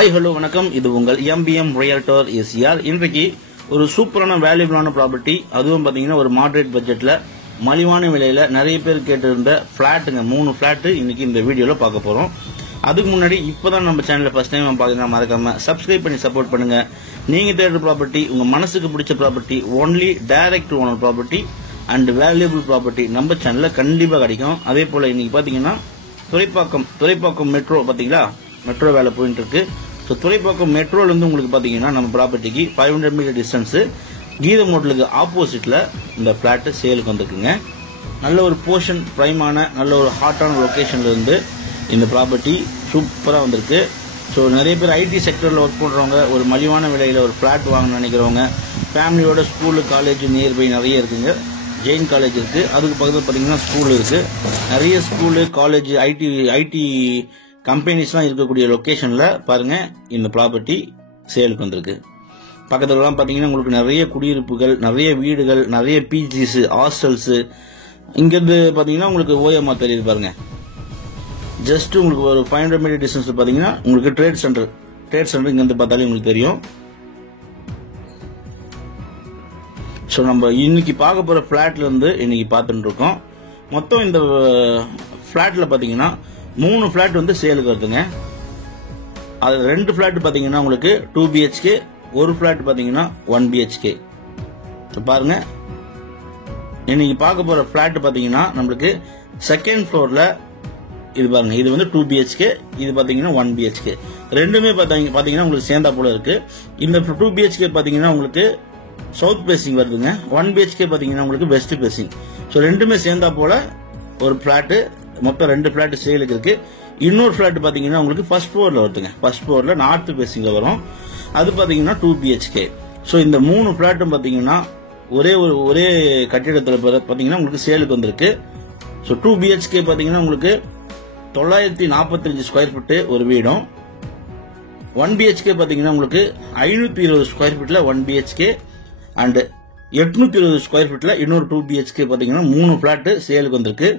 Hi hello வணக்கம். இது உங்கள் எம்பிஎம் ரியல்டர் எஸ்ஆர். இன்றைக்கு ஒரு சூப்பரான வேல்யூபிளான ப்ராப்பர்ட்டி, அதுவும் பாத்தீங்கன்னா ஒரு மாடரேட் பட்ஜெட்ல மலிவான விலையில நிறைய பேர் கேட்டிருந்த பிளாட்டுங்க. 3 பிளாட் இன்னைக்கு இந்த வீடியோல பார்க்க போறோம். அதுக்கு முன்னாடி இப்பதான் நம்ம சேனல்ல ஃபர்ஸ்ட் டைம் பாத்தீங்கன்னா மறக்காம சப்ஸ்கிரைப் பண்ணி சப்போர்ட் பண்ணுங்க. நீங்க தேடுற ப்ராப்பர்ட்டி, உங்க மனசுக்கு பிடிச்ச property, only direct owner property and valuable property நம்ம சேனல்ல கண்டிப்பா கிடைக்கும். அதே போல இன்னைக்கு பாத்தீங்கன்னா துறைப்பாக்கம் மெட்ரோ பாத்தீங்களா, மெட்ரோ வேலை போயிட்டு இருக்கு. ஸோ துறைப்பாக்கம் மெட்ரோல இருந்து உங்களுக்கு பாத்தீங்கன்னா நம்ம ப்ராப்பர்ட்டிக்கு 500 மீட்டர் டிஸ்டன்ஸ் கீதம் ஹோட்டலுக்கு ஆப்போசிட்ல இந்த பிளாட் சேலுக்கு வந்திருக்குங்க. நல்ல ஒரு போர்ஷன் பிரைமான நல்ல ஒரு ஹாட்டான லொகேஷன்ல இருந்து இந்த ப்ராப்பர்ட்டி சூப்பரா வந்திருக்கு. ஸோ நிறைய பேர் ஐடி செக்டர்ல ஒர்க் பண்றவங்க, ஒரு மலிவான விலையில ஒரு பிளாட் வாங்க நினைக்கிறவங்க, ஃபேமிலியோட ஸ்கூலு காலேஜ் நியர்பை நிறைய இருக்குங்க. ஜெயின் காலேஜ் இருக்கு, அதுக்கு பக்கத்தில் பாத்தீங்கன்னா ஸ்கூல் இருக்கு. நிறைய ஸ்கூலு காலேஜ் ஐடி கம்பெனிஸ்லாம் இருக்கக்கூடிய லொகேஷன்ல பாருங்க இந்த ப்ராப்பர்ட்டி சேலுக்கு வந்திருக்கு. பக்கத்துலலாம் பாத்தீங்கன்னா உங்களுக்கு நிறைய குடியிருப்புகள், நிறைய வீடுகள், நிறைய பிஜிஸ், ஹாஸ்டல்ஸ். இங்கிருந்து பாத்தீங்கன்னா உங்களுக்கு ஓஎம்ஆ தெரியுது பாருங்க. ஜஸ்ட் உங்களுக்கு ஒரு 500 மீட்டர் டிஸ்டன்ஸ் பாத்தீங்கன்னா உங்களுக்கு ட்ரேட் சென்டர் இங்கிருந்து பார்த்தாலே உங்களுக்கு தெரியும். ஸோ நம்ம இன்னைக்கு பார்க்க போற பிளாட்ல இருந்து இன்னைக்கு பார்த்துட்டு இருக்கோம். மொத்தம் இந்த பிளாட்ல பாத்தீங்கன்னா 3 பிளாட் வந்து சேலுக்கு வருதுங்க. அது 2 பிளாட் பாத்தீங்கன்னா உங்களுக்கு 2 BHK, ஒரு பிளாட் பாத்தீங்கன்னா 1 BHK. பாருங்க, இன்னைக்கு பார்க்க போற பிளாட் பாத்தீங்கன்னா நம்மளுக்கு செகண்ட் ஃப்ளோர்ல இது பாருங்க. இது வந்து 2 BHK, இது பாத்தீங்கன்னா 1 BHK. ரெண்டுமே பாத்தீங்கன்னா உங்களுக்கு சேர்ந்தா போல இருக்கு. இந்த 2 BHK பாத்தீங்கன்னா உங்களுக்கு சவுத் பேசிங் வருதுங்க. 1 BHK பாத்தீங்கன்னா உங்களுக்கு வெஸ்ட் பேசிங். ஸோ ரெண்டுமே சேர்ந்தா போல ஒரு பிளாட். மொத்தம் 2 பிளாட் சேலுக்கு இருக்கு. இன்னொரு பிளாட் பாத்தீங்கன்னா உங்களுக்கு ஃபர்ஸ்ட் ஃப்ளோர்ல வருதுங்க. ஃபர்ஸ்ட் ஃப்ளோர்ல நார்த் பேசிங்ல வரும். அது பாத்தீங்கன்னா 2 BHK. ஸோ இந்த 3 பிளாட்டும் பாத்தீங்கன்னா ஒரே கட்டிடத்துல பாத்தீங்கன்னா உங்களுக்கு சேலுக்கு வந்திருக்கு. ஸோ 2 BHK பாத்தீங்கன்னா உங்களுக்கு 945 ஸ்கொயர் ஃபீட் ஒரு வீடும். 1 BHK பாத்தீங்கன்னா உங்களுக்கு 520 ஸ்கொயர் ஃபீட்ல 1 BHK அண்ட் 820 ஸ்கொயர் ஃபீட்ல இன்னொரு 2 BHK பாத்தீங்கன்னா 3 பிளாட் சேலுக்கு வந்திருக்கு.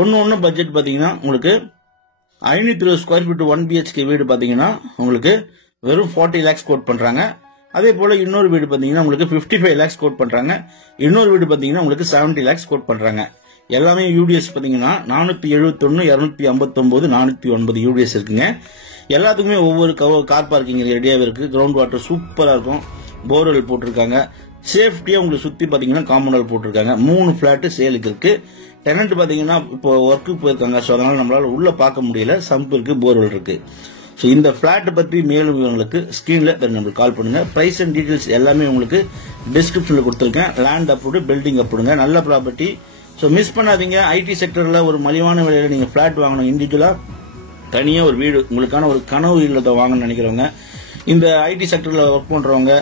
ஒன்னு பட்ஜெட் பாத்தீங்கன்னா உங்களுக்கு 520 ஸ்கொயர் ஃபீட் 1 BHK வீடு பாத்தீங்கன்னா உங்களுக்கு வெறும் 40 lakhs கோட் பண்றாங்க. அதே போல இன்னொரு வீடு பாத்தீங்கன்னா உங்களுக்கு 55 lakhs கோட் பண்றாங்க. இன்னொரு வீடு பாத்தீங்கன்னா உங்களுக்கு 70 lakhs கோட் பண்றாங்க. எல்லாமே யூடிஎஸ் பாத்தீங்கன்னா 471, 259, 409 யூடிஎஸ் இருக்குங்க. எல்லாத்துக்குமே ஒவ்வொரு கார் பார்க்கிங் ரெடியாவே இருக்கு. கிரவுண்ட் வாட்டர் சூப்பரா இருக்கும். போர்வெல் போட்டிருக்காங்க. சேஃப்டியா உங்களுக்கு சுத்தி பாத்தீங்கன்னா காம்பவுண்ட் போட்டிருக்காங்க. 3 பிளாட் சேலுக்கு இருக்கு. டெனன்ட் பாத்தீங்கன்னா இப்போ ஒர்க்கு போயிருக்காங்க. ஸோ அதனால நம்மளால உள்ள பார்க்க முடியல. சம்ப் இருக்கு, போர்வெல் இருக்கு. ஸோ இந்த பிளாட் பத்தி மேலும் உங்களுக்கு ஸ்கிரீன்ல நம்மளுக்கு கால் பண்ணுங்க. பிரைஸ் அண்ட் டீடைல்ஸ் எல்லாமே உங்களுக்கு டிஸ்கிரிப்ஷன்ல கொடுத்துருக்கேன். லேண்ட் அப்ரூவ்டு, பில்டிங் அப்ரூவ்டுங்க. நல்ல ப்ராப்பர்ட்டி. ஸோ மிஸ் பண்ணாதீங்க. ஐடி செக்டர்ல ஒரு மலிவான விலையில நீங்க பிளாட் வாங்கணும், இண்டிவிஜுவலா தனியா ஒரு வீடு, உங்களுக்கான ஒரு கனவு இல்லத்தை வாங்கணும்னு நினைக்கிறவங்க, இந்த ஐடி செக்டர்ல ஒர்க் பண்றவங்க,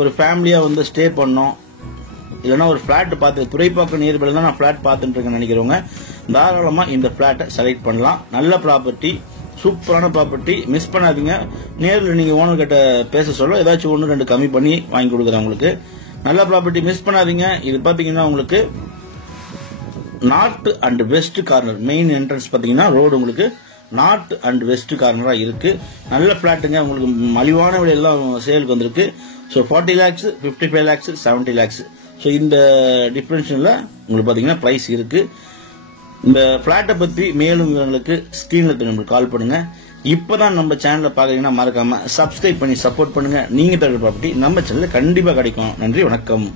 ஒரு ஃபேமிலியா வந்து ஸ்டே பண்ணோம், இல்லைன்னா ஒரு பிளாட் பார்த்து துறைப்பாக்கம் நியர்பைல தான் நான் பிளாட் பார்த்துட்டு இருக்கேன்னு நினைக்கிறவங்க தாராளமா இந்த பிளாட்டை செலக்ட் பண்ணலாம். நல்ல ப்ராப்பர்ட்டி, சூப்பரான ப்ராப்பர்ட்டி. மிஸ் பண்ணாதீங்க. நேரில் நீங்க ஓனர் கிட்ட பேச சொல்ல ஏதாச்சும் 1-2 கம்மி பண்ணி வாங்கி கொடுக்குறேன் உங்களுக்கு. நல்ல ப்ராப்பர்ட்டி, மிஸ் பண்ணாதீங்க. இது பாத்தீங்கன்னா உங்களுக்கு north and west corner, main entrance பாத்தீங்கன்னா ரோடு உங்களுக்கு நார்த் அண்ட் வெஸ்ட் கார்னரா இருக்கு. நல்ல பிளாட்டுங்க. உங்களுக்கு மலிவான விலையெல்லாம் சேலுக்கு வந்திருக்கு. So 40 lakhs, 55 lakhs, 70 lakhs. So இந்த டிஃபரன்ஷியல்ல உங்களுக்கு பாத்தீங்கன்னா பிரைஸ் இருக்கு. இந்த பிளாட்டை பத்தி மேலும் விவரங்களுக்கு ஸ்கிரீன்ல நம்மளுக்கு கால் பண்ணுங்க. இப்பதான் நம்ம சேனல்ல பாக்குறீங்கன்னா மறக்காம சப்ஸ்கிரைப் பண்ணி சப்போர்ட் பண்ணுங்க. நீங்க தர ப்ராப்பர்ட்டி நம்ம சேனல்ல கண்டிப்பா கிடைக்கும். நன்றி, வணக்கம்.